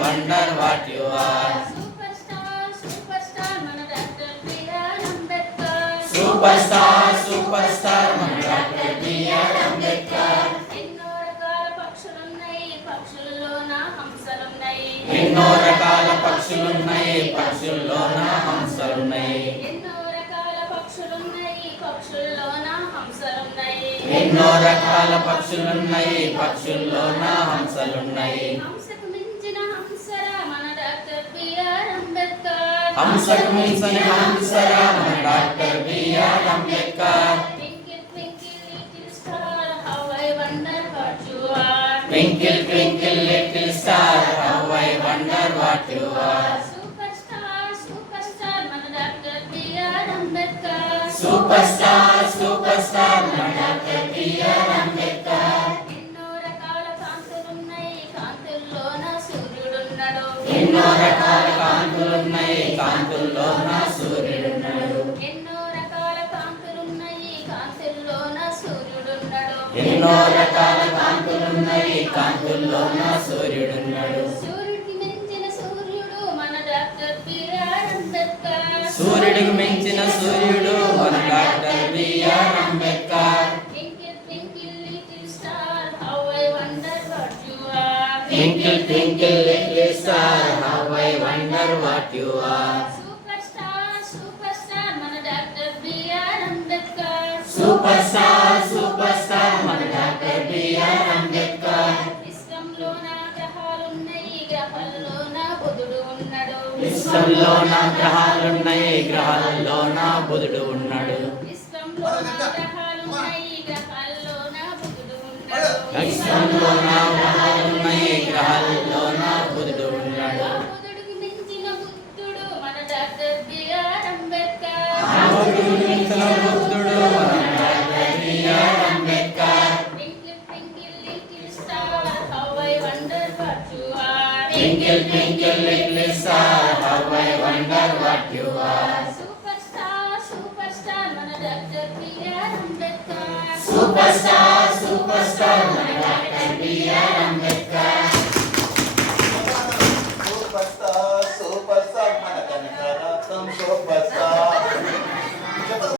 wonder what you are. Superstar, superstar, మన doctor B R Ambedkar. Superstar, superstar, మన doctor B R Ambedkar. ఎన్నో రకాల పక్షులున్నాయి, పక్షుల్లోన హంసలున్నాయి. ఎన్నో రకాల పక్షులున్నాయి, పక్షుల్లోన హంసలున్నాయి. ఎన్నో రకాల పక్షులున్నాయి, పక్షుల్లోన హంసలున్నాయి. ఎన్నో రకాల పక్షులున్నాయి, పక్షుల్లోన హంసలున్నాయి. హంసకు మించిన హంసరా మన డాక్టర్ బిఆర్ అంబేద్కర్. హంసకు మించిన హంసరా మన doctor B R Ambedkar. Twinkle, twinkle, little star, how I wonder what you are. Twinkle, twinkle, little star, how I wonder what you are. Superstar, superstar, మన doctor B R Ambedkar. Superstar, superstar, మన డాక్టర్ బిఆర్ అంబేద్కర్. ఎన్నో రకాల కాంతులున్నాయి, కాంతుల్లోన సూర్యుడున్నాడు. ఎన్నో రకాల కాంతులున్నాయి, కాంతుల్లోన సూర్యుడున్నాడు. ఎన్నో రకాల కాంతులున్నాయి, కాంతుల్లోన సూర్యుడున్నాడు. ఎన్నో రకాల కాంతులున్నాయి, కాంతుల్లోన సూర్యుడున్నాడు. సూర్యుడికి మించిన సూర్యుడు మన డాక్టర్ బిఆర్ అంబేద్కర్. సూర్యుడికి మించిన సూర్యుడు మన doctor B R Ambedkar. Twinkle, twinkle, little star, how I wonder what you are. Twinkle, twinkle, little star, how I wonder what you are. Superstar, superstar, మన doctor B R Ambedkar. Superstar, superstar, మన డాక్టర్ బిఆర్ అంబేద్కర్. విశ్వంలోన గ్రహాలున్నాయి, గ్రహాల్లోన బుధుడు ఉన్నాడు. విశ్వంలోన గ్రహాలున్నాయి, గ్రహాల్లోన బుధుడు ఉన్నాడు. విశ్వంలోన గ్రహాలున్నాయి, గ్రహాల్లోన బుధుడు ఉన్నాడు. విశ్వంలోన గ్రహాలున్నాయి, గ్రహాల్లోన బుధుడు ఉన్నాడు. ఆ బుధుడికి మించిన బుద్ధుడు మన డాక్టర్ బిఆర్ అంబేద్కర్. ఆ బుధుడికి మించిన బుద్ధుడు మన doctor B R Ambedkar. Twinkle, twinkle, little star, how I wonder what you are. Twinkle, twinkle, little star, how I wonder what you are. Superstar, superstar, మన డాక్టర్ బిఆర్ అంబేద్కర్. Superstar,